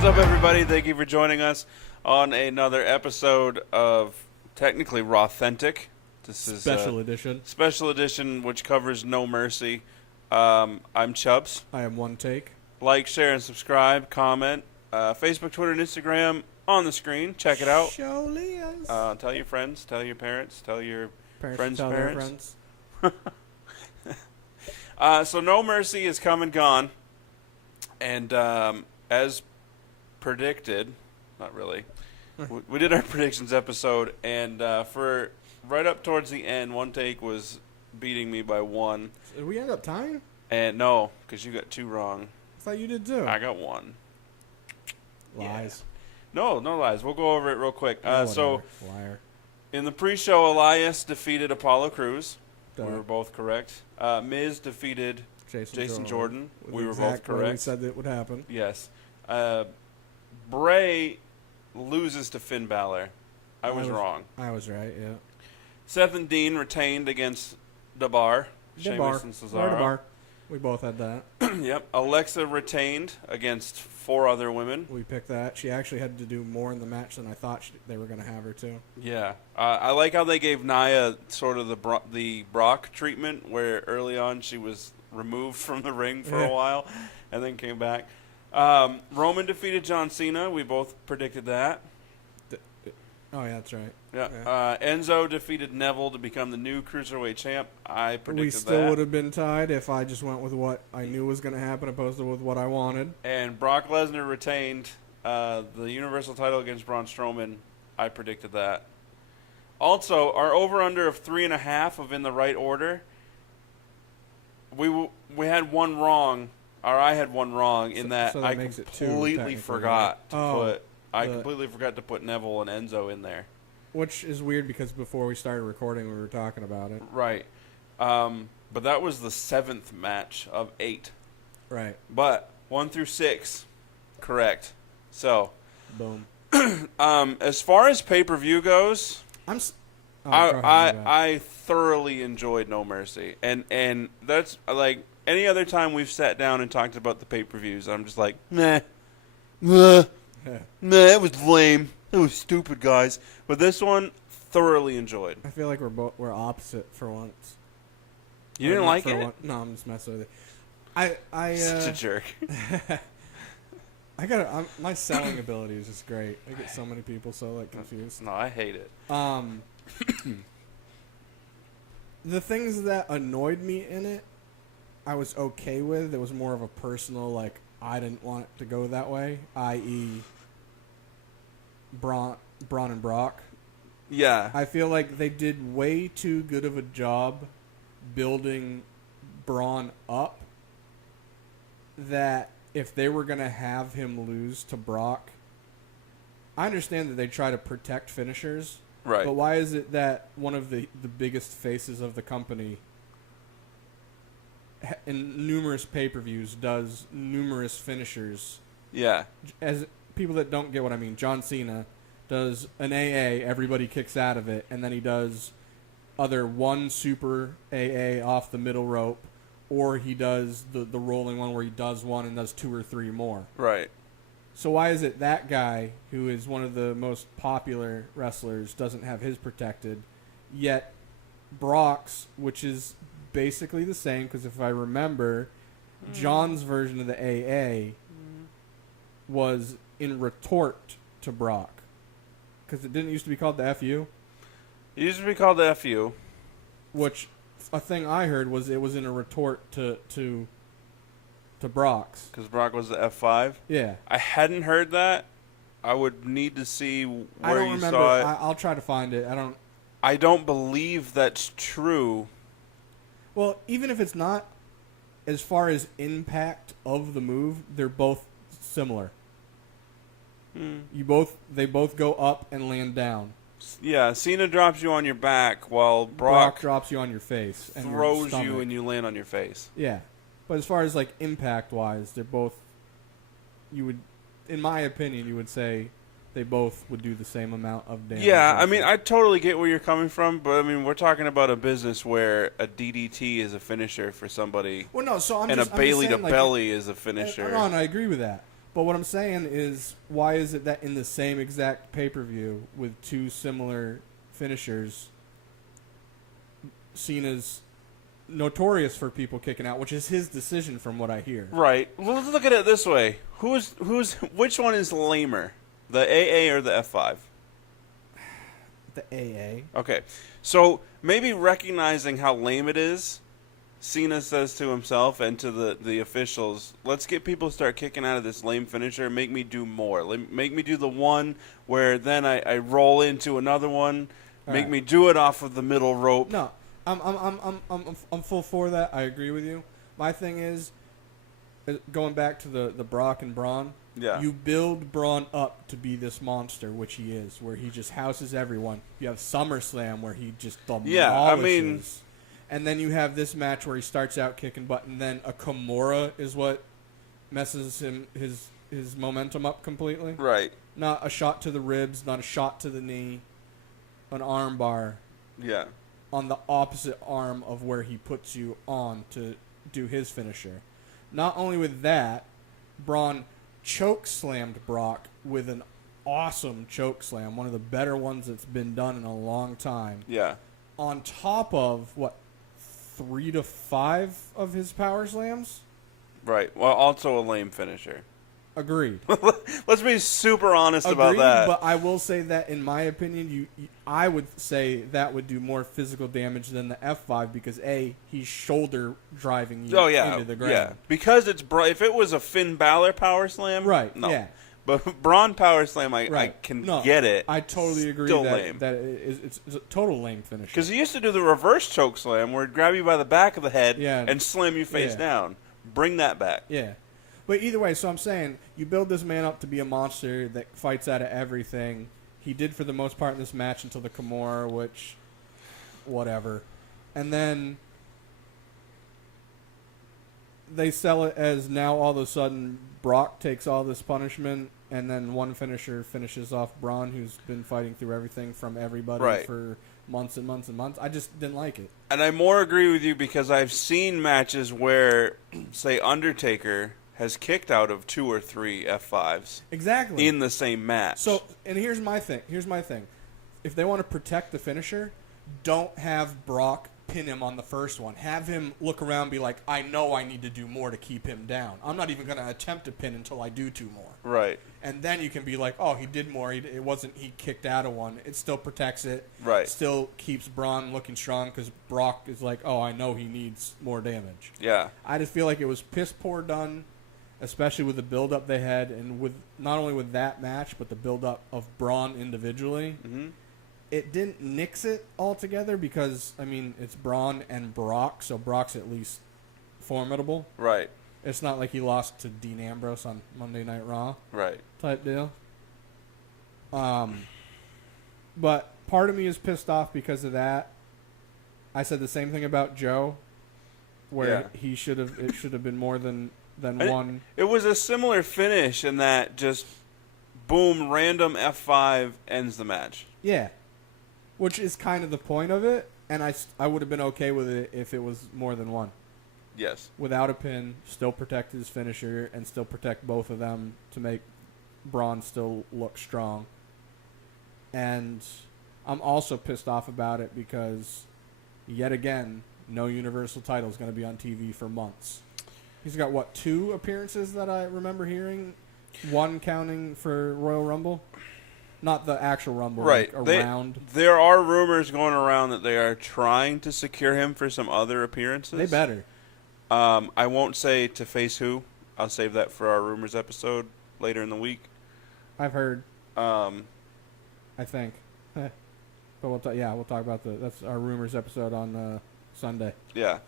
What's up, everybody? Thank you for joining us on another episode of technically Raw-Thentic. This is special edition, which covers No Mercy. I'm Chubbs. I am One Take. Like, share, and subscribe. Comment. Facebook, Twitter, and Instagram on the screen. Check it out. Show Leah's. Tell your friends. Tell your parents. Tell your friends' tell parents. Their friends. So No Mercy is come and gone. And as predicted, not really, we did our predictions episode, and for right up towards the end, One Take was beating me by one. Did we end up tying? And no, because you got two wrong. I thought you did too. I got one. Lies. Yeah. No lies. We'll go over it real quick. So, liar. In the pre-show, Elias defeated Apollo Crews. Duh. We were both correct. Miz defeated Jason Jordan. We were both correct. We said that would happen. Yes. Bray loses to Finn Balor. I was wrong. I was right, yeah. Seth and Dean retained against Dabar. Sheamus and Cesaro. We both had that. Yep. Alexa retained against 4 other women. We picked that. She actually had to do more in the match than I thought they were going to have her to. Yeah. I like how they gave Nia sort of the Brock treatment, where early on she was removed from the ring for a while and then came back. Roman defeated John Cena. We both predicted that. Oh, yeah, that's right. Yeah. Enzo defeated Neville to become the new Cruiserweight champ. I predicted that. We still would have been tied if I just went with what I knew was going to happen opposed to with what I wanted. And Brock Lesnar retained the Universal title against Braun Strowman. I predicted that. Also, our over-under of 3.5 of In the Right Order, we had one wrong. Or I had one wrong in that I completely forgot to put Neville and Enzo in there. Which is weird because before we started recording, we were talking about it. Right. But that was the 7th match of 8. Right. But 1 through 6, correct. So, boom. As far as pay-per-view goes, I thoroughly enjoyed No Mercy. And that's like any other time we've sat down and talked about the pay-per-views, I'm just like, nah, it was lame. It was stupid, guys. But this one, thoroughly enjoyed. I feel like we're opposite for once. You didn't like it? No, I'm just messing with it. Such a jerk. My selling ability is just great. I get so many people so confused. No, I hate it. The things that annoyed me in it, I was okay with. It was more of a personal, I didn't want it to go that way, i.e. Braun and Brock. Yeah. I feel like they did way too good of a job building Braun up that if they were going to have him lose to Brock, I understand that they try to protect finishers. Right. But why is it that one of the biggest faces of the company in numerous pay-per-views does numerous finishers? Yeah. As people that don't get what I mean, John Cena does an AA, everybody kicks out of it, and then he does either one super AA off the middle rope, or he does the rolling one where he does one and does 2 or 3 more. Right. So why is it that guy, who is one of the most popular wrestlers, doesn't have his protected, yet Brock's, which is basically the same, because if I remember, John's version of the AA was in retort to Brock. Because it didn't used to be called the FU. It used to be called the FU. Which, a thing I heard was it was in a retort to Brock's. Because Brock was the F5? Yeah. I hadn't heard that. I would need to see where I don't you remember. saw it. I'll try to find it. I don't believe that's true. Well, even if it's not, as far as impact of the move, they're both similar. They both go up and land down. Yeah, Cena drops you on your back while Brock drops you on your face and throws you and you land on your face. Yeah. But as far as impact wise, they're both, in my opinion, you would say they both would do the same amount of damage. Yeah, I mean, I totally get where you're coming from, but I mean, we're talking about a business where a DDT is a finisher for somebody. Well, no, so a Bailey to belly is a finisher. And I agree with that. But what I'm saying is, why is it that in the same exact pay-per-view with two similar finishers, Cena's notorious for people kicking out, which is his decision from what I hear. Right. Well, let's look at it this way. Which one is lamer? The AA or the F5? The AA. Okay. So maybe recognizing how lame it is, Cena says to himself and to the officials, let's get people to start kicking out of this lame finisher. Make me do more. Make me do the one where then I roll into another one. Make me do it off of the middle rope. No, I'm full for that. I agree with you. My thing is, going back to the Brock and Braun. Yeah. You build Braun up to be this monster, which he is, where he just houses everyone. You have SummerSlam where he just demolishes. Yeah, I mean. And then you have this match where he starts out kicking butt, and then a Kimura is what messes his momentum up completely. Right. Not a shot to the ribs, not a shot to the knee, an arm bar. Yeah. On the opposite arm of where he puts you on to do his finisher. Not only with that, Braun choke slammed Brock with an awesome choke slam, one of the better ones that's been done in a long time. Yeah. On top of, 3 to 5 of his power slams? Right. Well, also a lame finisher. Agreed. Let's be super honest about that. But I will say that, in my opinion, I would say that would do more physical damage than the F5 because, A, he's shoulder driving you into the ground. Yeah, because if it was a Finn Balor power slam, right? No. Yeah. But Braun power slam, I can get it. I totally agree. Still that lame. It's a total lame finish. Because he used to do the reverse choke slam, where he'd grab you by the back of the head Yeah. and slam you face down. Bring that back. Yeah. But either way, so I'm saying you build this man up to be a monster that fights out of everything. He did for the most part in this match until the Kimura, which, whatever. And then they sell it as now all of a sudden Brock takes all this punishment, and then one finisher finishes off Braun, who's been fighting through everything from everybody for months and months and months. I just didn't like it. And I more agree with you because I've seen matches where, say, Undertaker has kicked out of 2 or 3 F5s exactly in the same match. So, and here's my thing. If they want to protect the finisher, don't have Brock pin him on the first one. Have him look around and be like, I know I need to do more to keep him down. I'm not even going to attempt to pin until I do 2 more. Right. And then you can be like, oh, he did more. He kicked out of one. It still protects it. Right. Still keeps Braun looking strong because Brock is like, oh, I know he needs more damage. Yeah. I just feel like it was piss poor done, especially with the build-up they had, and with not only with that match, but the build-up of Braun individually. Mm-hmm. It didn't nix it altogether because, I mean, it's Braun and Brock, so Brock's at least formidable. Right. It's not like he lost to Dean Ambrose on Monday Night Raw. Right. Type deal. But part of me is pissed off because of that. I said the same thing about Joe, where it should have been more than one. It was a similar finish in that just boom, random F5 ends the match. Yeah. Which is kind of the point of it, and I would have been okay with it if it was more than one. Yes. Without a pin, still protect his finisher, and still protect both of them to make Braun still look strong. And I'm also pissed off about it because, yet again, no Universal title is going to be on TV for months. He's got, 2 appearances that I remember hearing? 1 counting for Royal Rumble? Not the actual Rumble, right? Like around. There are rumors going around that they are trying to secure him for some other appearances. They better. I won't say to face who. I'll save that for our rumors episode later in the week. I've heard. I think. But we'll talk about that's our rumors episode on Sunday. Yeah.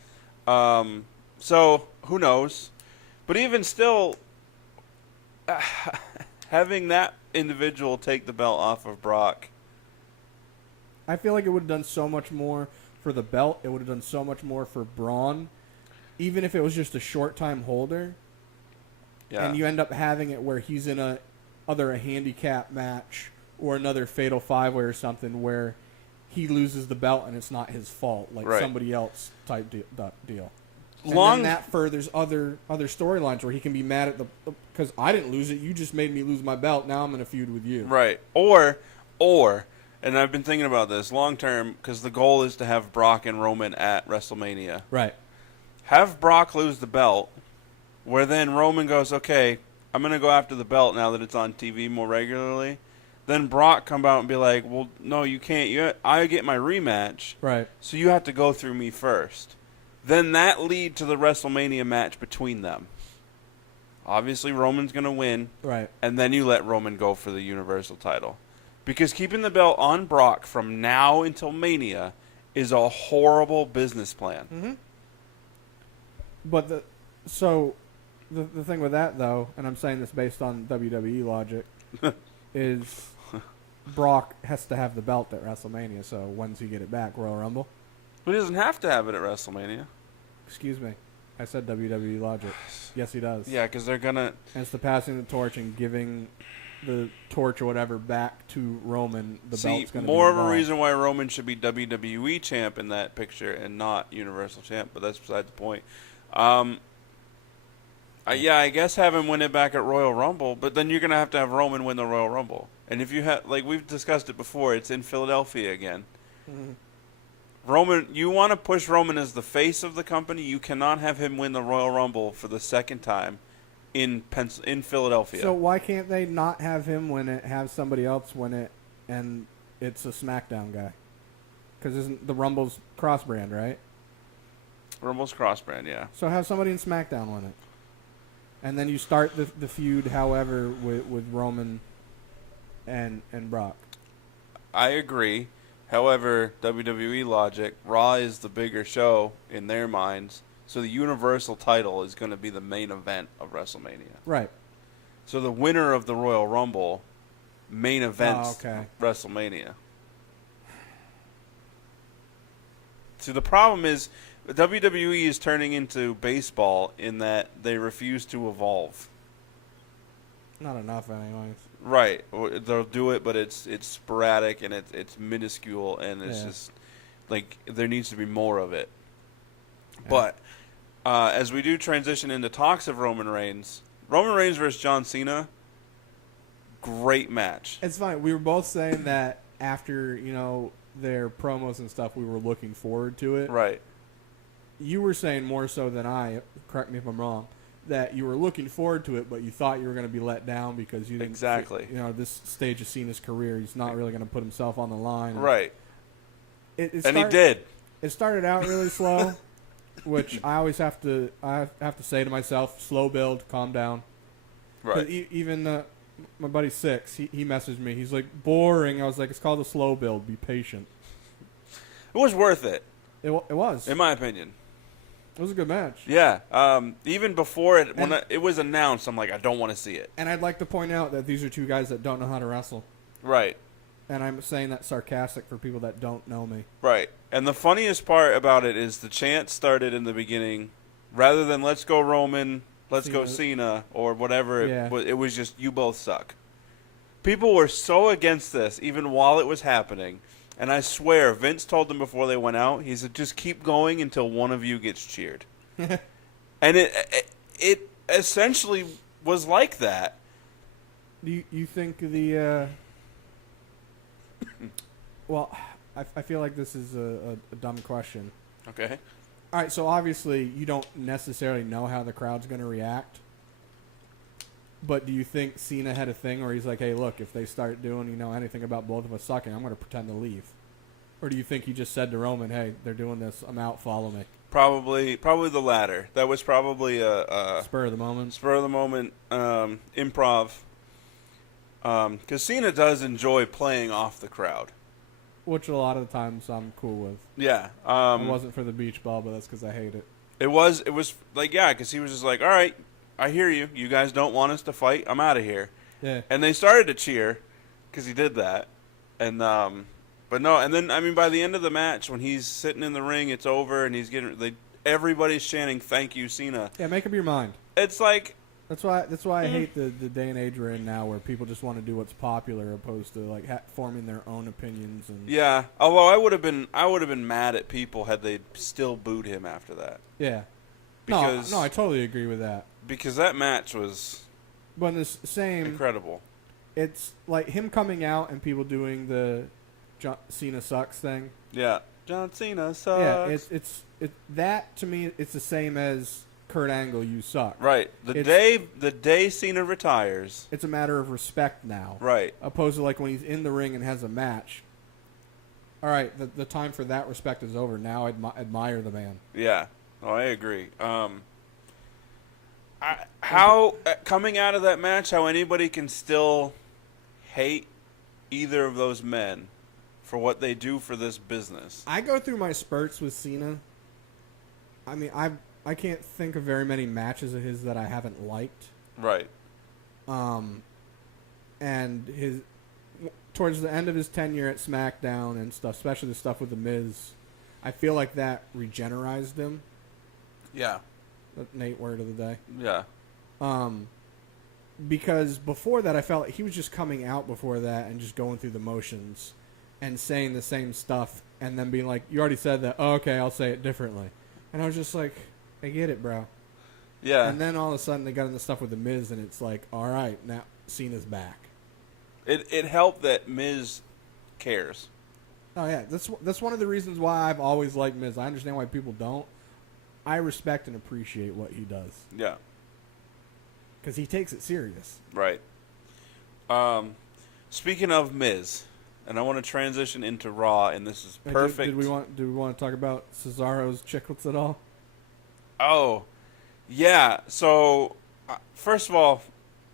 So who knows? But even still, having that individual take the belt off of Brock, I feel like it would have done so much more for the belt. It would have done so much more for Braun, even if it was just a short time holder. Yeah. And you end up having it where he's in a handicap match or another fatal 5-way or something where he loses the belt and it's not his fault, like somebody else type deal. And then that furthers other storylines where he can be mad at because I didn't lose it. You just made me lose my belt. Now I'm in a feud with you. Right. Or, and I've been thinking about this long term because the goal is to have Brock and Roman at WrestleMania. Right. Have Brock lose the belt, where then Roman goes, okay, I'm going to go after the belt now that it's on TV more regularly. Then Brock come out and be like, well, no, you can't. I get my rematch. Right. So you have to go through me first. Then that lead to the WrestleMania match between them. Obviously, Roman's going to win. Right. And then you let Roman go for the Universal title. Because keeping the belt on Brock from now until Mania is a horrible business plan. Mm-hmm. But the thing with that, though, and I'm saying this based on WWE logic, is Brock has to have the belt at WrestleMania. So when's he get it back? Royal Rumble? But he doesn't have to have it at WrestleMania. Excuse me. I said WWE logic. Yes, he does. Yeah, because they're going to... And it's the passing the torch and giving the torch or whatever back to Roman. The belt's going to be more of a involved. reaon why Roman should be WWE champ in that picture and not Universal champ, but that's beside the point. I guess have him win it back at Royal Rumble, but then you're going to have Roman win the Royal Rumble. And if you have, like we've discussed it before, it's in Philadelphia again. Mm-hmm. Roman, you want to push Roman as the face of the company. You cannot have him win the Royal Rumble for the second time in Philadelphia. So why can't they not have him win it, have somebody else win it, and it's a SmackDown guy? Because isn't the Rumble's cross-brand, right? Rumble's cross-brand, yeah. So have somebody in SmackDown win it. And then you start the feud, however, with Roman and Brock. I agree. However, WWE logic, Raw is the bigger show in their minds, so the Universal title is going to be the main event of WrestleMania. Right. So the winner of the Royal Rumble main events WrestleMania. See, the problem is WWE is turning into baseball in that they refuse to evolve. Not enough, anyways. Right. They'll do it, but it's sporadic and it's minuscule and it's just like there needs to be more of it. Yeah. But as we do transition into talks of Roman Reigns versus John Cena, great match. It's fine. We were both saying that after, their promos and stuff, we were looking forward to it. Right. You were saying more so than I, correct me if I'm wrong, that you were looking forward to it, but you thought you were going to be let down because you didn't. Exactly. This stage of Cena's career, he's not really going to put himself on the line. Right. And he did. It started out really slow, which I always have to say to myself, slow build, calm down. Right. Even my buddy Six, he messaged me. He's like, boring. I was like, it's called a slow build. Be patient. It was worth it. It was. In my opinion. It was a good match. Yeah. Even before it, when it was announced, I'm like, I don't want to see it. And I'd like to point out that these are two guys that don't know how to wrestle. Right. And I'm saying that sarcastic for people that don't know me. Right. And the funniest part about it is the chant started in the beginning. Rather than let's go Roman, let's go Cena, or whatever, it was just you both suck. People were so against this, even while it was happening. And I swear, Vince told them before they went out, he said, just keep going until one of you gets cheered. And it essentially was like that. Do you think the... well, I feel like this is a dumb question. Okay. All right, so obviously you don't necessarily know how the crowd's going to react. But do you think Cena had a thing where he's like, hey, look, if they start doing, anything about both of us sucking, I'm going to pretend to leave? Or do you think he just said to Roman, hey, they're doing this, I'm out, follow me? Probably the latter. That was probably a spur of the moment. Spur of the moment improv. Because Cena does enjoy playing off the crowd. Which a lot of the times I'm cool with. Yeah. It wasn't for the beach ball, but that's because I hate it. It was like, yeah, because he was just like, all right, I hear you. You guys don't want us to fight. I'm out of here. Yeah. And they started to cheer because he did that. And but no, and then by the end of the match, when he's sitting in the ring, it's over, and everybody's chanting "Thank you, Cena." Yeah, make up your mind. It's like that's why I hate the day and age we're in now, where people just want to do what's popular, opposed to like forming their own opinions. And yeah, although I would have been mad at people had they still booed him after that. Yeah. Because, no, I totally agree with that. Because that match was But in this same, incredible. it's like him coming out and people doing the John Cena sucks thing. Yeah. John Cena sucks. Yeah, it's that to me it's the same as Kurt Angle, you suck. Right. The day Cena retires. It's a matter of respect now. Right. Opposed to like when he's in the ring and has a match. All right, the time for that respect is over. Now admire the man. Yeah. Oh, I agree. Coming out of that match, how anybody can still hate either of those men for what they do for this business. I go through my spurts with Cena. I mean, I can't think of very many matches of his that I haven't liked. Right. And towards the end of his tenure at SmackDown and stuff, especially the stuff with The Miz, I feel like that regenerized him. Yeah. The Nate word of the day. Yeah. Because before that, I felt like he was just coming out before that and just going through the motions and saying the same stuff and then being like, you already said that. Oh, okay, I'll say it differently. And I was just like, I get it, bro. Yeah. And then all of a sudden they got in the stuff with The Miz and it's like, all right, now Cena's back. It helped that Miz cares. Oh, yeah. That's one of the reasons why I've always liked Miz. I understand why people don't. I respect and appreciate what he does. Yeah. Because he takes it serious. Right. Speaking of Miz, and I want to transition into Raw, and this is perfect. Did we want to talk about Cesaro's chiclets at all? Oh, yeah. So, first of all,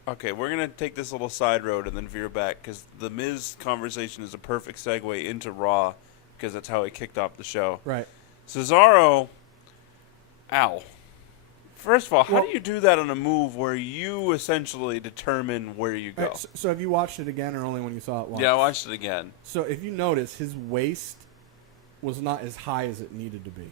okay, we're going to take this little side road and then veer back, because the Miz conversation is a perfect segue into Raw, because that's how he kicked off the show. Right. Cesaro, ow. First of all, how do you do that on a move where you essentially determine where you go? Right, so have you watched it again or only when you saw it once? Yeah, I watched it again. So if you notice, his waist was not as high as it needed to be.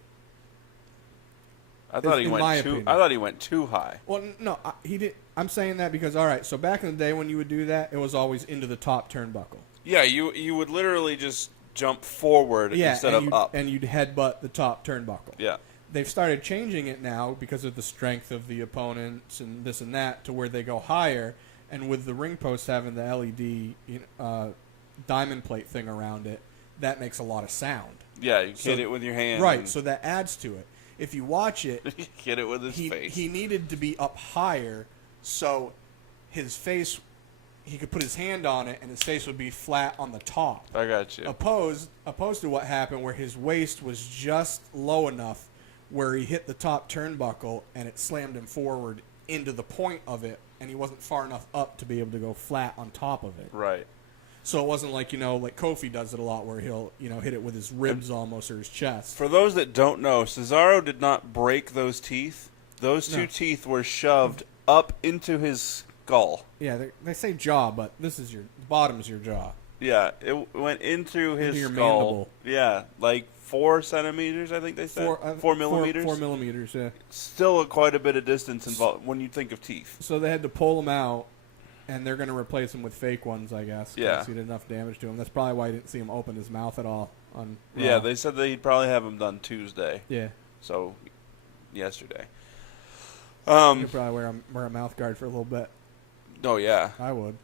I thought he in went my too. opinion. I thought he went too high. Well, no, he did. I'm saying that because all right. So back in the day when you would do that, it was always into the top turnbuckle. Yeah, you would literally just jump forward instead of up. And you'd headbutt the top turnbuckle. Yeah. They've started changing it now because of the strength of the opponents and this and that to where they go higher. And with the ring post having the LED diamond plate thing around it, that makes a lot of sound. Yeah, you hit it with your hand. Right, so that adds to it. If you watch it, hit it with his face. He needed to be up higher so his face, he could put his hand on it and his face would be flat on the top. I got you. Opposed to what happened where his waist was just low enough where he hit the top turnbuckle and it slammed him forward into the point of it and he wasn't far enough up to be able to go flat on top of it. Right. So it wasn't like, like Kofi does it a lot where he'll, hit it with his ribs almost or his chest. For those that don't know, Cesaro did not break those teeth. Those two teeth were shoved up into his skull. Yeah, they say jaw, but this is the bottom's your jaw. Yeah, it went into his your skull. mandible. Yeah, like 4 centimeters, I think they said. 4 millimeters? 4 millimeters, yeah. Still quite a bit of distance involved when you think of teeth. So they had to pull him out, and they're going to replace him with fake ones, I guess. Yeah. Because he did enough damage to him. That's probably why you didn't see him open his mouth at all on Raw. Yeah, they said they'd probably have him done Tuesday. Yeah. So, yesterday. You could probably wear a mouth guard for a little bit. Oh, yeah. I would.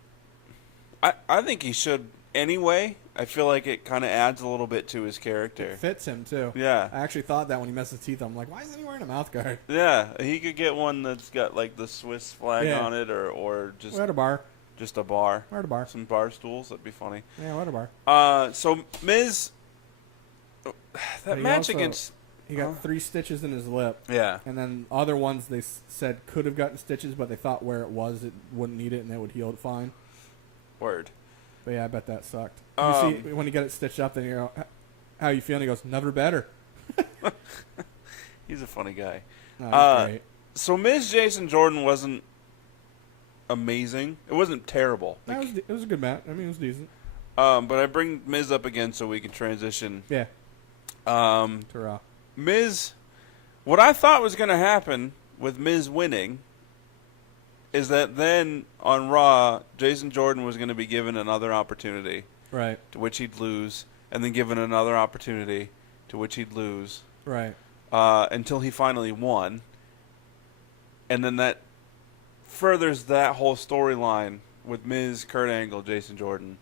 I think he should anyway. I feel like it kind of adds a little bit to his character. It fits him, too. Yeah. I actually thought that when he messed his teeth. I'm like, why isn't he wearing a mouth guard? Yeah, he could get one that's got like the Swiss flag on it or just We're at a bar. just a bar. We're at a bar. Some bar stools, that'd be funny. Yeah, we're at a bar. So Miz that He match also- against He got 3 stitches in his lip. Yeah. And then other ones they said could have gotten stitches, but they thought where it was, it wouldn't need it and it would heal it fine. Word. But yeah, I bet that sucked. You see, when you get it stitched up, then you go, how you feeling? He goes, never better. He's a funny guy. No, he's great. So Miz Jason Jordan wasn't amazing. It wasn't terrible. It was a good match. I mean, it was decent. But I bring Miz up again so we can transition. Yeah. To Raw. Miz, what I thought was going to happen with Miz winning is that then on Raw, Jason Jordan was going to be given another opportunity. Right. To which he'd lose, and then given another opportunity to which he'd lose. Right. Until he finally won. and then that furthers that whole storyline with Miz, Kurt Angle, Jason Jordan.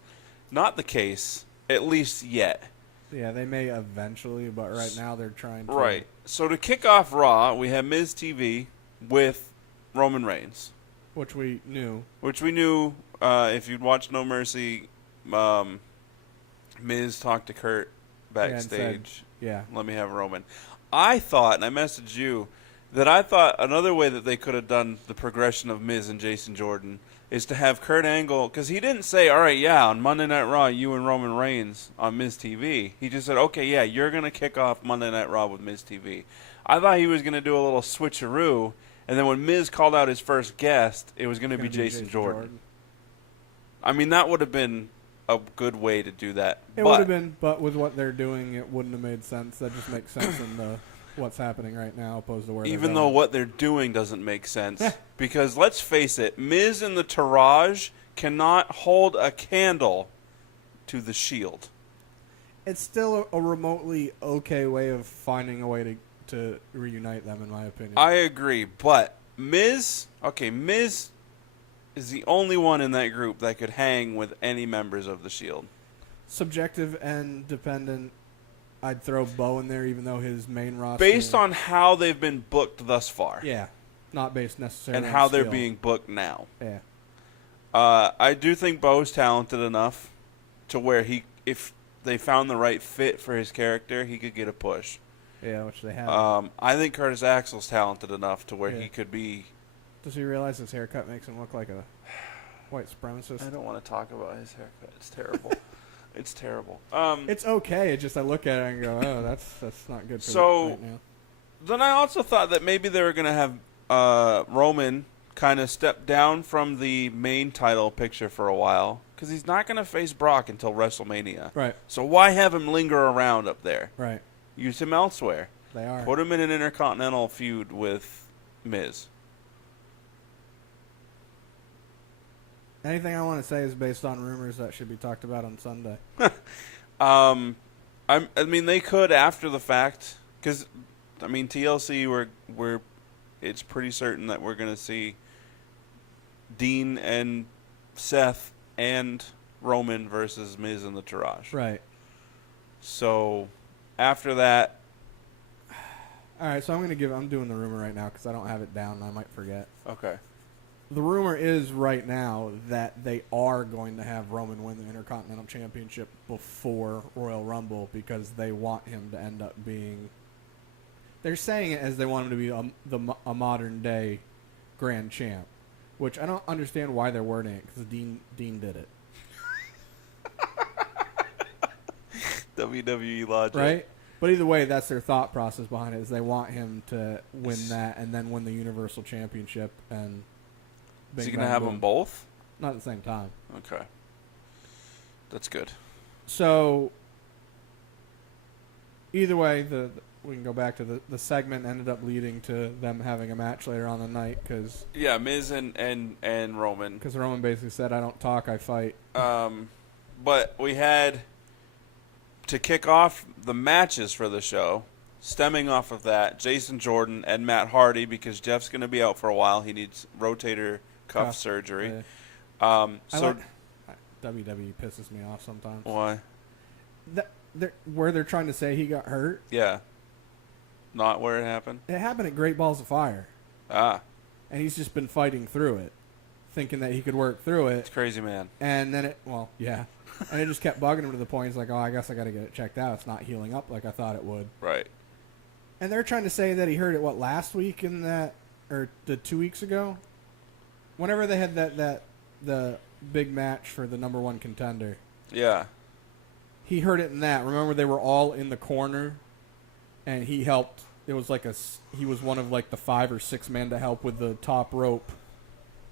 Not the case, at least yet. Yeah, they may eventually, but right now they're trying to. Right. So to kick off Raw, we have Miz TV with Roman Reigns. Which we knew. If you'd watched No Mercy, Miz talked to Kurt backstage. Yeah. Let me have Roman. I thought, and I messaged you, that I thought another way that they could have done the progression of Miz and Jason Jordan is to have Kurt Angle, because he didn't say, all right, yeah, on Monday Night Raw, you and Roman Reigns on Miz TV. He just said, okay, yeah, you're going to kick off Monday Night Raw with Miz TV. I thought he was going to do a little switcheroo, and then when Miz called out his first guest, it was going to be Jason Jordan. I mean, that would have been a good way to do that. It would have been, but with what they're doing, it wouldn't have made sense. That just makes sense in what's happening right now opposed to where they're Even going. though what they're doing doesn't make sense. Because let's face it, Miz and the Taraj cannot hold a candle to the Shield. It's still a remotely okay way of finding a way to reunite them, in my opinion. I agree, but Miz is the only one in that group that could hang with any members of the Shield. Subjective and dependent. I'd throw Bo in there, even though his main roster. Based on how they've been booked thus far. Yeah. Not based necessarily and on how they're skill. being booked now. Yeah. I do think Bo's talented enough to where if they found the right fit for his character, he could get a push. Yeah, which they have. I think Curtis Axel's talented enough to where he could be. Does he realize his haircut makes him look like a white supremacist? I don't want to talk about his haircut. It's terrible. It's terrible. It's okay. It's just I look at it and go, oh, that's not good for right now. Then I also thought that maybe they were going to have Roman kind of step down from the main title picture for a while because he's not going to face Brock until WrestleMania. Right. So why have him linger around up there? Right. Use him elsewhere. They are. Put him in an intercontinental feud with Miz. Anything I want to say is based on rumors that should be talked about on Sunday. I mean, they could after the fact, because I mean, TLC it's pretty certain that we're gonna see Dean and Seth and Roman versus Miz and the Taraj. Right. So after that, all right. So I'm doing the rumor right now because I don't have it down and I might forget. okay. The rumor is right now that they are going to have Roman win the Intercontinental Championship before Royal Rumble because they want him to end up being. They're saying it as they want him to be a modern day Grand Champ, which I don't understand why they're wording it because Dean did it. WWE logic, right? But either way, that's their thought process behind it. Is they want him to win that and then win the Universal Championship and. Is he going to have them both? Not at the same time. Okay. That's good. So, either way, we can go back to the segment ended up leading to them having a match later on the night because... Yeah, Miz and Roman. Because Roman basically said, I don't talk, I fight. But we had, to kick off the matches for the show, stemming off of that, Jason Jordan and Matt Hardy, because Jeff's going to be out for a while. He needs rotator cuff surgery. Yeah. WWE pisses me off sometimes. Why? Where they're trying to say he got hurt. Yeah. Not where it happened? It happened at Great Balls of Fire. Ah. And he's just been fighting through it, thinking that he could work through it. It's crazy, man. And then yeah. And it just kept bugging him to the point he's like, oh, I guess I got to get it checked out. It's not healing up like I thought it would. Right. And they're trying to say that he hurt it, last week or 2 weeks ago? Whenever they had the big match for the number one contender. Yeah. He hurt it in that. Remember they were all in the corner and he helped. It was like he was one of like the 5 or 6 men to help with the top rope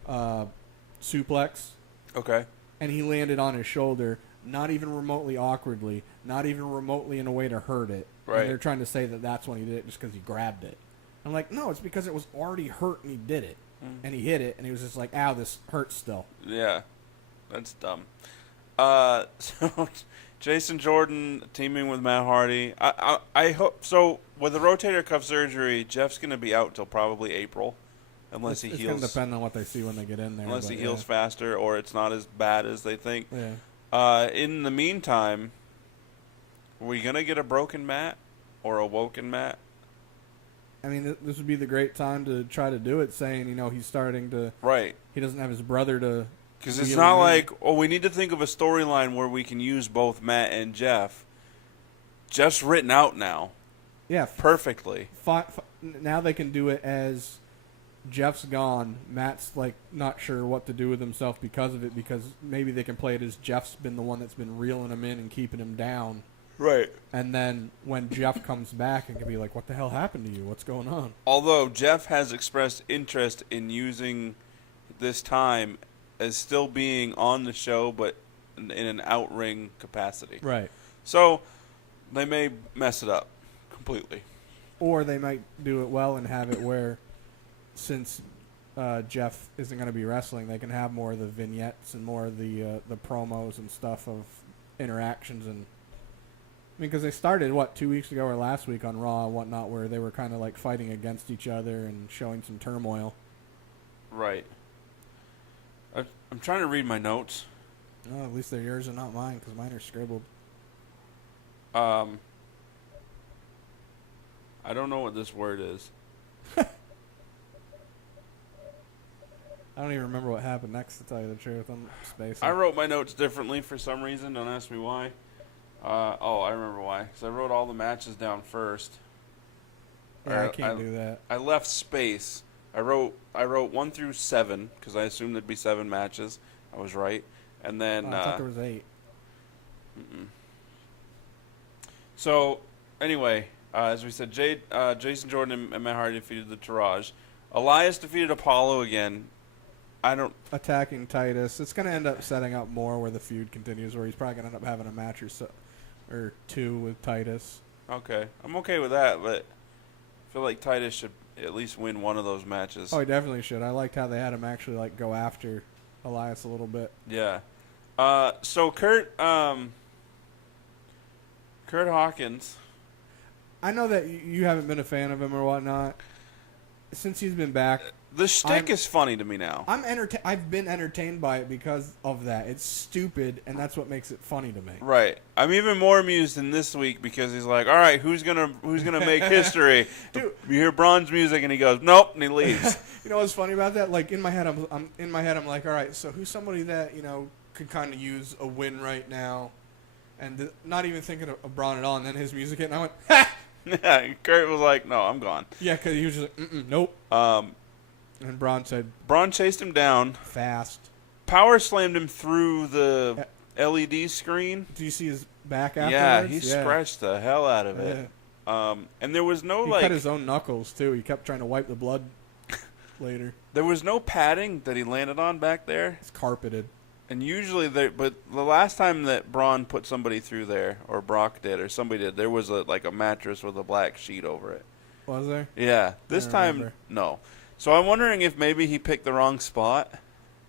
suplex. Okay. And he landed on his shoulder, not even remotely awkwardly, not even remotely in a way to hurt it. Right. And they're trying to say that that's when he did it just because he grabbed it. I'm like, no, it's because it was already hurt and he did it. And he hit it, and he was just like, ow, this hurts still. Yeah. That's dumb. So, Jason Jordan teaming with Matt Hardy. I hope... So, with the rotator cuff surgery, Jeff's going to be out till probably April. unless he It's heals. going to depend on what they see when they get in there. Unless he but heals faster, or it's not as bad as they think. Yeah. In the meantime, are we gonna get a broken Matt or a woken Matt? I mean, this would be the great time to try to do it, saying, he's starting to... Right. He doesn't have his brother to... Because it's not like, we need to think of a storyline where we can use both Matt and Jeff. Jeff's written out now. Yeah. Perfectly. Now they can do it as Jeff's gone. Matt's, not sure what to do with himself because of it, because maybe they can play it as Jeff's been the one that's been reeling him in and keeping him down. Right. And then when Jeff comes back, it can be like, what the hell happened to you? What's going on? Although Jeff has expressed interest in using this time as still being on the show, but in an out-ring capacity. Right. So they may mess it up completely. Or they might do it well and have it where, since Jeff isn't going to be wrestling, they can have more of the vignettes and more of the promos and stuff of interactions. And I mean, because they started, 2 weeks ago or last week on Raw and whatnot, where they were kind of fighting against each other and showing some turmoil. Right. I'm trying to read my notes. Oh, at least they're yours and not mine, because mine are scribbled. I don't know what this word is. I don't even remember what happened next, to tell you the truth. I'm spacing. I wrote my notes differently for some reason. Don't ask me why. I remember why. Because I wrote all the matches down first. Yeah, I can't do that. I left space. I wrote 1 through 7 because I assumed there'd be 7 matches. I was right. And then I thought there was 8. So anyway, as we said, Jason Jordan and Matt Hardy defeated the Taraj. Elias defeated Apollo again. Attacking Titus. It's going to end up setting up more where the feud continues, where he's probably going to end up having a match or two with Titus. Okay. I'm okay with that, but I feel like Titus should at least win one of those matches. Oh, he definitely should. I liked how they had him actually go after Elias a little bit. Yeah. So Kurt Hawkins. I know that you haven't been a fan of him or whatnot. Since he's been back, the shtick is funny to me now. I've been entertained by it because of that. It's stupid, and that's what makes it funny to me. Right. I'm even more amused in this week because he's like, "All right, who's gonna make history?" Dude, you hear Braun's music, and he goes, "Nope," and he leaves. You know what's funny about that? In my head, I'm like, all right, so who's somebody that could kind of use a win right now, and not even thinking of Braun at all. And then his music hit, and I went, ha! Yeah, Kurt was like, "No, I'm gone." Yeah, because he was just like, nope. And Braun said, Braun chased him down, fast. power slammed him through the LED screen. Do you see his back afterwards? Yeah, he scratched the hell out of it. Yeah. And there was no he cut his own knuckles too. He kept trying to wipe the blood later. There was no padding that he landed on back there. It's carpeted. And usually but the last time that Braun put somebody through there, or Brock did, or somebody did, there was a mattress with a black sheet over it. Was there? Yeah. This time, remember. no. So I'm wondering if maybe he picked the wrong spot.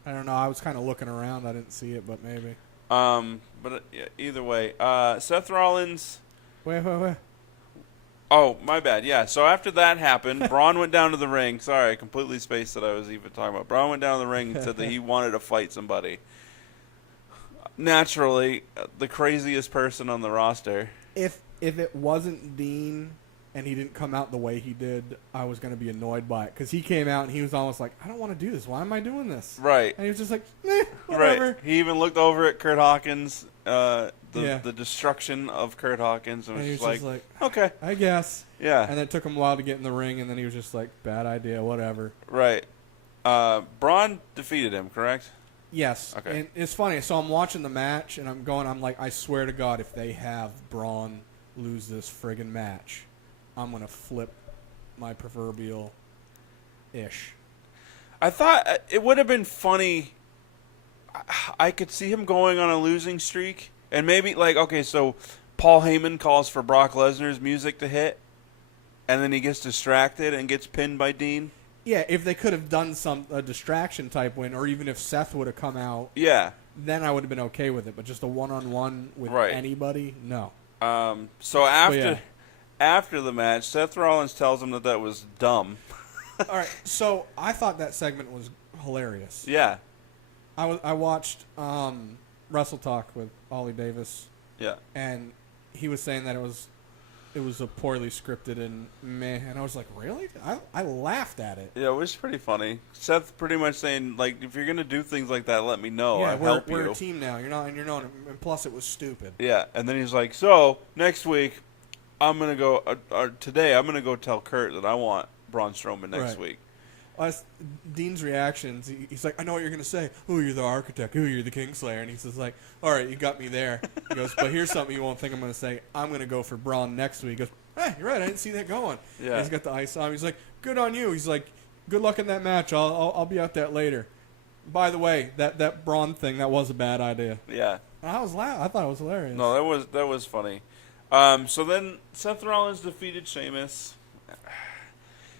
I don't know. I was kind of looking around. I didn't see it, but maybe. But either way, Seth Rollins. Wait. Oh, my bad. Yeah. So after that happened, Braun went down to the ring. Sorry, I completely spaced that I was even talking about. Braun went down to the ring and said that he wanted to fight somebody. Naturally, the craziest person on the roster. If it wasn't Dean and he didn't come out the way he did, I was going to be annoyed by it. Because he came out and he was almost like, I don't want to do this. Why am I doing this? Right. And he was just like, whatever. Right. He even looked over at Kurt Hawkins, the destruction of Kurt Hawkins, and was he just was like, just okay. I guess. Yeah. And then it took him a while to get in the ring, and then he was just like, bad idea, whatever. Right. Braun defeated him, correct? Yes. Okay. And it's funny. So I'm watching the match, and I'm like, I swear to God, if they have Braun lose this friggin' match, I'm going to flip my proverbial ish. I thought it would have been funny. I could see him going on a losing streak, and maybe so Paul Heyman calls for Brock Lesnar's music to hit, and then he gets distracted and gets pinned by Dean. Yeah, if they could have done a distraction type win, or even if Seth would have come out, yeah, then I would have been okay with it. But just a one-on-one with anybody, no. So after the match, Seth Rollins tells him that was dumb. All right, so I thought that segment was hilarious. Yeah. I watched Wrestle Talk with Ollie Davis, Yeah. and he was saying that it was a poorly scripted and meh, and I was like, really? I laughed at it. Yeah, it was pretty funny. Seth pretty much saying, like, if you're going to do things like that, let me know. Yeah, I'll help we're you. a team now. You're not, and plus it was stupid. Yeah, and then he's like, so, next week, I'm going to go, today, I'm going to go tell Kurt that I want Braun Strowman next week. Dean's reactions, he's like, I know what you're going to say. Oh, you're the architect. Oh, you're the Kingslayer. And he says, like, all right, you got me there. He goes, but here's something you won't think I'm going to say. I'm going to go for Braun next week. He goes, hey, you're right. I didn't see that going. Yeah. And he's got the ice on him. He's like, good on you. He's like, good luck in that match. I'll be at that later. By the way, that Braun thing, that was a bad idea. Yeah. And I was loud. I thought it was hilarious. No, that was funny. So then Seth Rollins defeated Sheamus.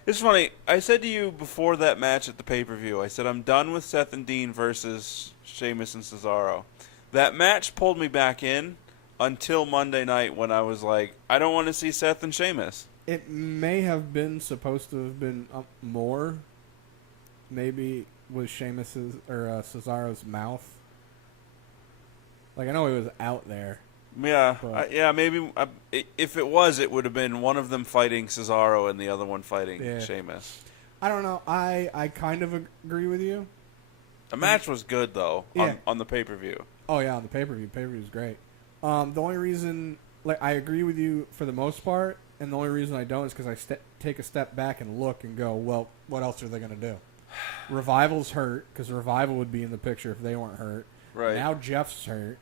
It's funny. I said to you before that match at the pay-per-view, I said I'm done with Seth and Dean versus Sheamus and Cesaro. That match pulled me back in until Monday night when I was like, I don't want to see Seth and Sheamus. It may have been supposed to have been more. Maybe with Sheamus's or Cesaro's mouth. Like, I know he was out there. Yeah, But- maybe if it was, it would have been one of them fighting Cesaro and the other one fighting Sheamus. I don't know. I kind of agree with you. The match was good though Yeah. on the pay-per-view. Oh yeah, on the pay-per-view. Pay-per-view was great. The only reason, like, I agree with you for the most part, and the only reason I don't is because I take a step back and look and go, well, what else are they going to do? Revival's hurt, because Revival would be in the picture if they weren't hurt. Right. Now Jeff's hurt,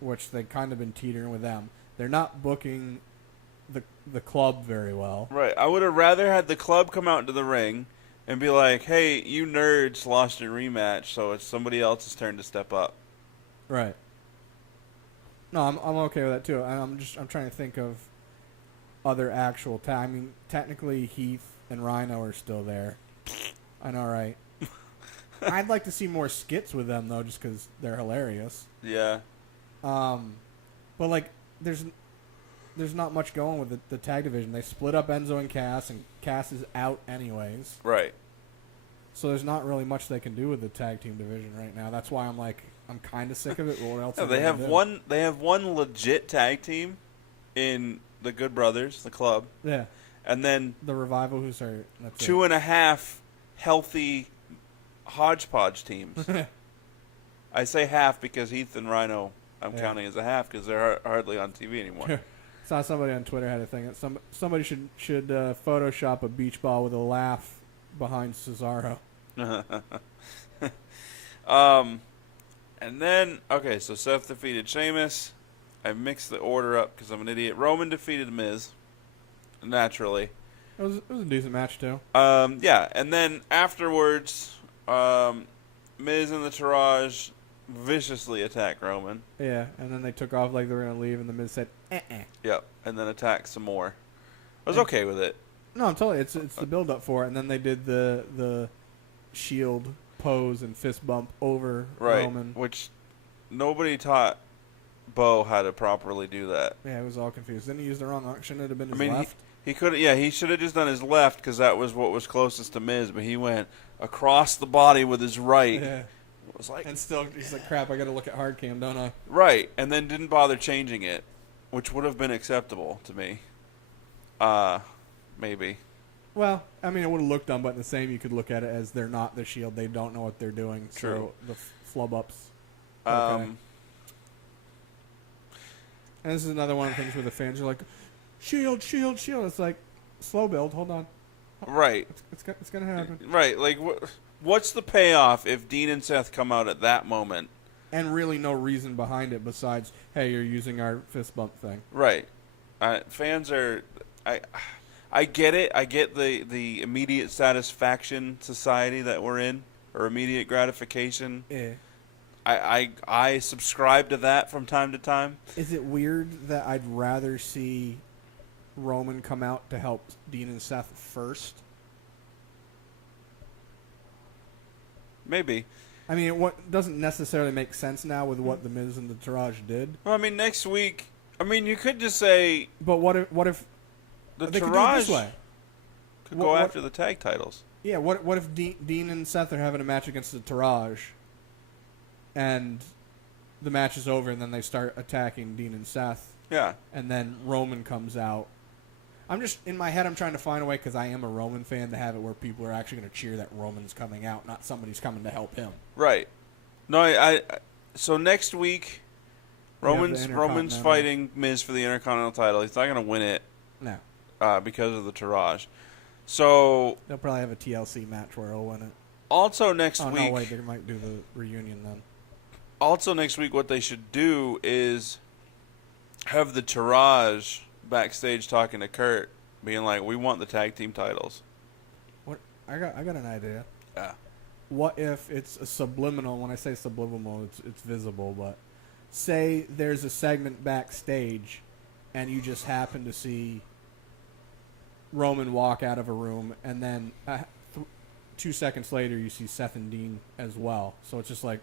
which they've kind of been teetering with them. They're not booking the club very well. Right. I would have rather had the club come out into the ring and be like, hey, you nerds lost your rematch, so it's somebody else's turn to step up. Right. No, I'm okay with that too. I'm trying to think of other actual I mean, technically Heath and Rhino are still there. I know, right? I'd like to see more skits with them though, just because they're hilarious. Yeah. But like, there's not much going with the tag division. They split up Enzo and Cass is out anyways. Right. So there's not really much they can do with the tag team division right now. That's why I'm kind of sick of it. But what else? Yeah, are they gonna have do? They have one legit tag team in the Good Brothers, the club, Yeah, and then the Revival who's hurt. That's it. 2.5 healthy hodgepodge teams. I say half because Heath and Rhino I'm counting as a half because they're hardly on TV anymore. Saw somebody on Twitter had a thing that somebody should Photoshop a beach ball with a laugh behind Cesaro. And then, okay, so Seth defeated Sheamus. I mixed the order up because I'm an idiot. Roman defeated Miz, naturally. It was a decent match too. Yeah, and then afterwards, Miz and the Taraj viciously attacked Roman. Yeah, and then they took off like they were gonna leave, and the Miz said, Yep, and then attacked some more. I was okay with it. No, I'm telling you, it's the build up for it, and then they did the shield pose and fist bump over Roman. Which nobody taught Bo how to properly do that. Yeah, I was all confused. Then he used the wrong arm. Shouldn't it have been his I mean, left? he could, he should have just done his left because that was what was closest to Miz, but he went across the body with his right. Yeah. It was like, And still, he's like, crap, I got to look at hard cam, don't I? right, and then didn't bother changing it, which would have been acceptable to me. Maybe. Well, I mean, it would have looked dumb, but in the same, you could look at it as they're not the Shield. They don't know what they're doing. True. So the flub ups. Okay. And this is another one of the things where the fans are like, Shield, Shield, Shield. It's like, slow build, hold on. Right. It's going to happen. Right, like, what's the payoff if Dean and Seth come out at that moment? And really no reason behind it besides, hey, you're using our fist bump thing. Right. Fans are... I get it. I get the immediate satisfaction society that we're in, or immediate gratification. Yeah. I subscribe to that from time to time. Is it weird that I'd rather see Roman come out to help Dean and Seth first? Maybe. I mean, what doesn't necessarily make sense now with what the Miz and the Taraj did. Well, I mean, next week... I mean, you could just say... But what if The they could do it this Taraj way? could go after the tag titles. Yeah, what if Dean and Seth are having a match against the Taraj, and the match is over, and then they start attacking Dean and Seth, Yeah. and then Roman comes out. I'm just, in my head, I'm trying to find a way, because I am a Roman fan, to have it where people are actually going to cheer that Roman's coming out, not somebody's coming to help him. Right. No, I so next week, Roman's fighting Miz for the Intercontinental title. He's not going to win it No. because of the Taraj. So They'll probably have a TLC match where he'll win it. also next week. Oh, no, wait, they might do the reunion then. Also next week, what they should do is have the Taraj backstage talking to Kurt, being like, "We want the tag team titles." What? I got an idea. Yeah. What if it's a subliminal? When I say subliminal, it's visible, but say there's a segment backstage, and you just happen to see Roman walk out of a room, and then 2 seconds later you see Seth and Dean as well. So it's just like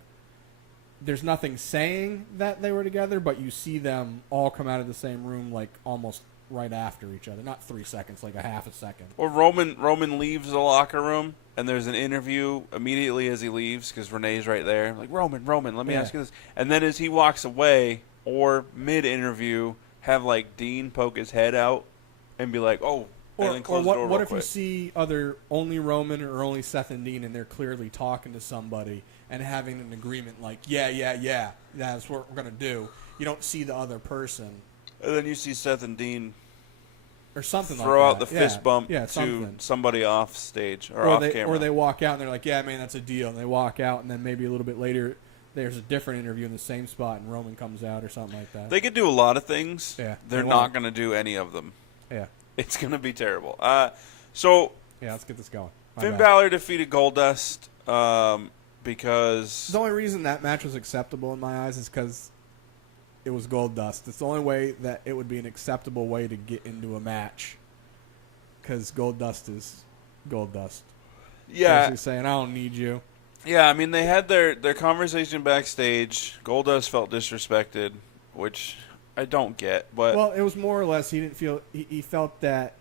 there's nothing saying that they were together, but you see them all come out of the same room like almost right after each other. Not 3 seconds, like a half a second. Or Roman leaves the locker room, and there's an interview immediately as he leaves because Renee's right there. Like, Roman, let me ask you this. And then as he walks away, or mid-interview, have like Dean poke his head out and be like, "Oh," and then close the door what real if quick. you see only Roman or only Seth and Dean, and they're clearly talking to somebody and having an agreement like, yeah, that's what we're going to do. You don't see the other person. And then you see Seth and Dean Or something like that. throw out the fist bump to to somebody off stage or off camera. Or they walk out and they're like, yeah, man, that's a deal. And they walk out, and then maybe a little bit later there's a different interview in the same spot, and Roman comes out or something like that. They could do a lot of things. Yeah, They're they not won't. going to do any of them. Yeah. It's going to be terrible. So Yeah, let's get this going. My Finn bad. Balor defeated Goldust because The only reason that match was acceptable in my eyes is because it was Goldust. It's the only way that it would be an acceptable way to get into a match. Because Goldust is Goldust. yeah, Basically saying, I don't need you. yeah. I mean, they had their conversation backstage. Goldust felt disrespected, which I don't get. But Well, it was more or less, he didn't feel, he felt that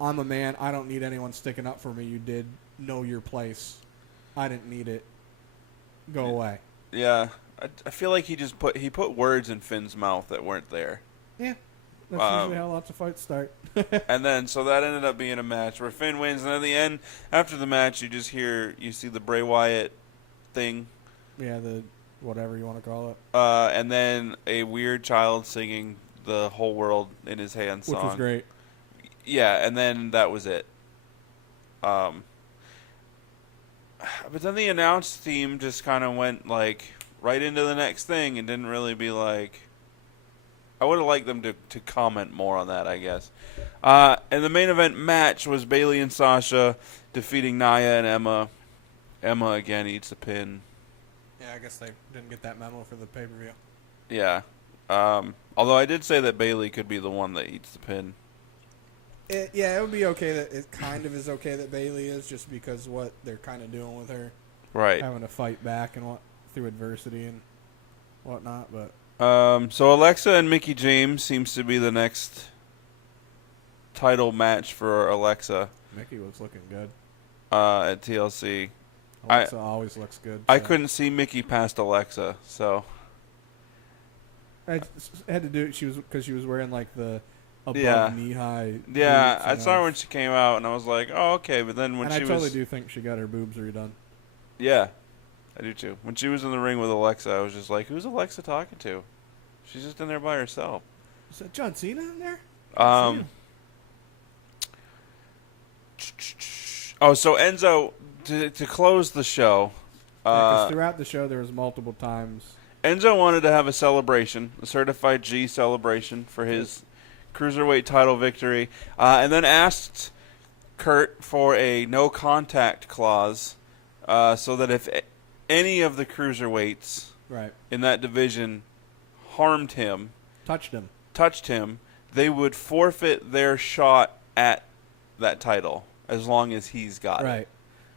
I'm a man, I don't need anyone sticking up for me. You did know your place. I didn't need it. Go away. yeah, I feel like he put words in Finn's mouth that weren't there. Yeah. That's usually how lots of fights start. And then, so that ended up being a match where Finn wins. And at the end, after the match, you see the Bray Wyatt thing. Yeah, the whatever you want to call it. And then a weird child singing the whole world in his hands song. Which was great. Yeah, and then that was it. But then the announce team just kind of went, like, right into the next thing and didn't really be like... I would have liked them to comment more on that, I guess. And the main event match was Bayley and Sasha defeating Nia and Emma. Emma, again, eats a pin. Yeah, I guess they didn't get that memo for the pay-per-view. Yeah. Although I did say that Bayley could be the one that eats the pin. It would be okay that it kind of is okay that Bayley is, just because what they're kind of doing with her, Right. having to fight back and through adversity and whatnot. But So Alexa and Mickey James seems to be the next title match for Alexa Mickey was looking good. at TLC. Alexa always looks good. I so. couldn't see Mickey past Alexa, so I had to do it. Because she was wearing like the above Yeah. knee high. yeah, boots, I and saw her when she came out, and I was like, oh, okay. But then when and she I totally was, do think she got her boobs redone. yeah, I do too. When she was in the ring with Alexa, I was just like, who's Alexa talking to? She's just in there by herself. Is that John Cena in there? Oh, so Enzo, to close the show, Because throughout the show there was multiple times. Enzo wanted to have a celebration, a certified G celebration for his cruiserweight title victory, and then asked Kurt for a no contact clause, so that if any of the cruiserweights Right. in that division harmed him, Touched him. they would forfeit their shot at that title as long as he's got it. Right.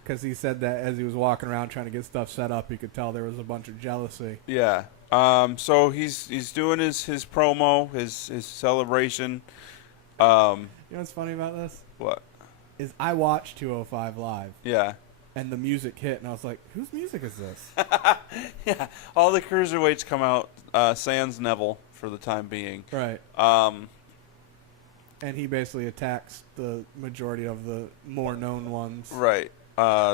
Because he said that as he was walking around trying to get stuff set up, he could tell there was a bunch of jealousy. Yeah. So he's doing his promo, his celebration. You know what's funny about this? What? is I watched 205 live, Yeah. and the music hit, and I was like, whose music is this? Yeah. All the cruiserweights come out, sans Neville for the time being. Right. Um, And he basically attacks the majority of the more known ones. right.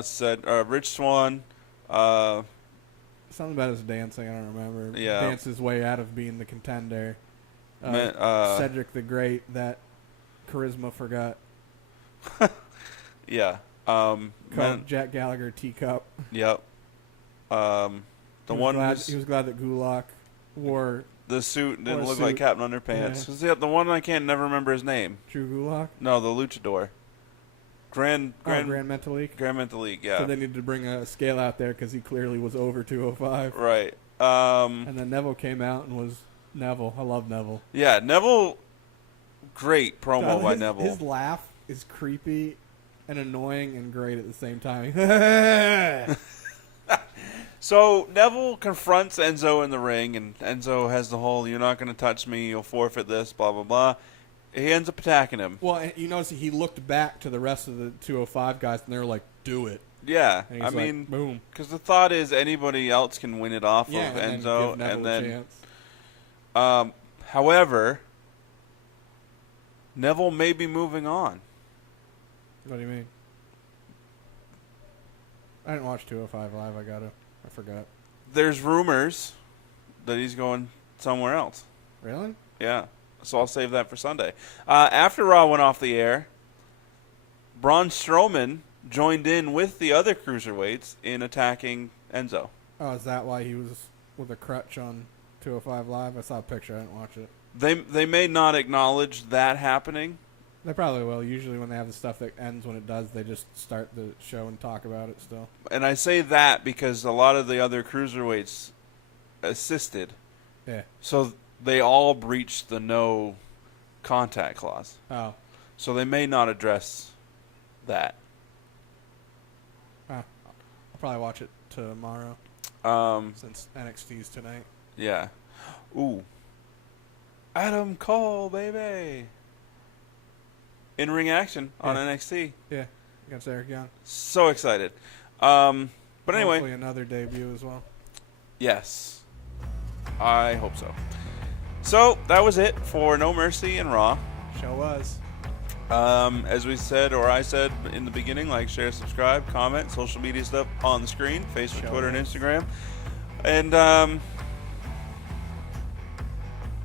Said Rich Swann. Something about his dancing, I don't remember. Yeah. Danced his way out of being the contender. Cedric the Great, that charisma forgot. Yeah. Called Jack Gallagher teacup. Yep. The He one was glad that Gulak wore the suit didn't Or a look like suit. Captain Underpants. Yeah, the one I can't never remember his name. Drew Gulak. No, the luchador. Grand Grand Metalik. Grand Metalik, yeah. So they needed to bring a scale out there because he clearly was over 205. Right. And then Neville came out and was Neville. I love Neville. Yeah, Neville. Great promo by his, Neville. His laugh is creepy and annoying and great at the same time. So Neville confronts Enzo in the ring, and Enzo has the whole "you're not going to touch me, you'll forfeit this," blah blah blah. He ends up attacking him. Well, and you notice he looked back to the rest of the 205 guys, and they were like, "Do it." Yeah, And I he's like, mean, boom. because the thought is anybody else can win it off Yeah, of and Enzo, then give Neville and a then, chance. however, Neville may be moving on. What do you mean? I didn't watch 205 live. I forgot. There's rumors that he's going somewhere else. Really? Yeah, so I'll save that for Sunday. After Raw went off the air, Braun Strowman joined in with the other cruiserweights in attacking Enzo. Oh, is that why he was with a crutch on 205 live? I saw a picture. I didn't watch it. They may not acknowledge that happening. They probably will. Usually when they have the stuff that ends when it does, they just start the show and talk about it still. And I say that because a lot of the other cruiserweights assisted. Yeah. So they all breached the no contact clause. Oh. So they may not address that. I'll probably watch it tomorrow since NXT's tonight. Yeah. Ooh. Adam Cole, baby. In-ring action on NXT. Yeah. Against Eric Young. So excited. But anyway. Hopefully another debut as well. Yes. I hope so. So that was it for No Mercy and Raw. Show was. As we said, or I said in the beginning, like, share, subscribe, comment, social media stuff on the screen, Facebook, Show Twitter, and was. Instagram. And,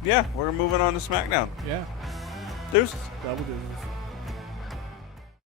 yeah, we're moving on to SmackDown. Yeah. Deuces. Double digits.